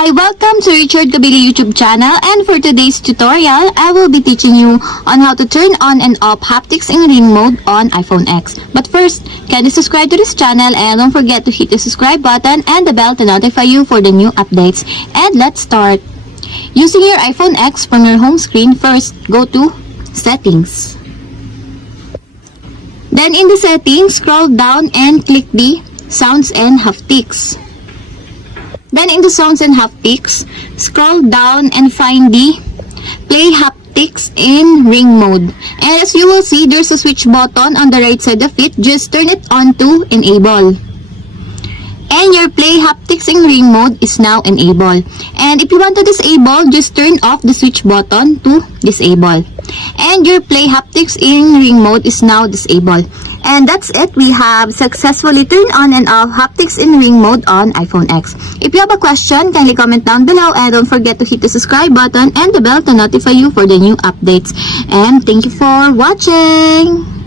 Hi, welcome to Richard Kabili YouTube channel, and for today's tutorial, I will be teaching you on how to turn on and off haptics in ring mode on iPhone X. But first, kindly subscribe to this channel and don't forget to hit the subscribe button and the bell to notify you for the new updates. And let's start. Using your iPhone X from your home screen, first go to Settings. Then in the settings, scroll down and click the Sounds and Haptics. Then in the Sounds and Haptics, scroll down and find the Play Haptics in Ring Mode. And as you will see, there's a switch button on the right side of it. Just turn it on to enable. And your Play Haptics in Ring Mode is now enabled. And if you want to disable, just turn off the switch button to disable. And your Play Haptics in Ring Mode is now disabled. And that's it. We have successfully turned on and off haptics in ring mode on iPhone X. If you have a question, kindly comment down below and don't forget to hit the subscribe button and the bell to notify you for the new updates. And thank you for watching!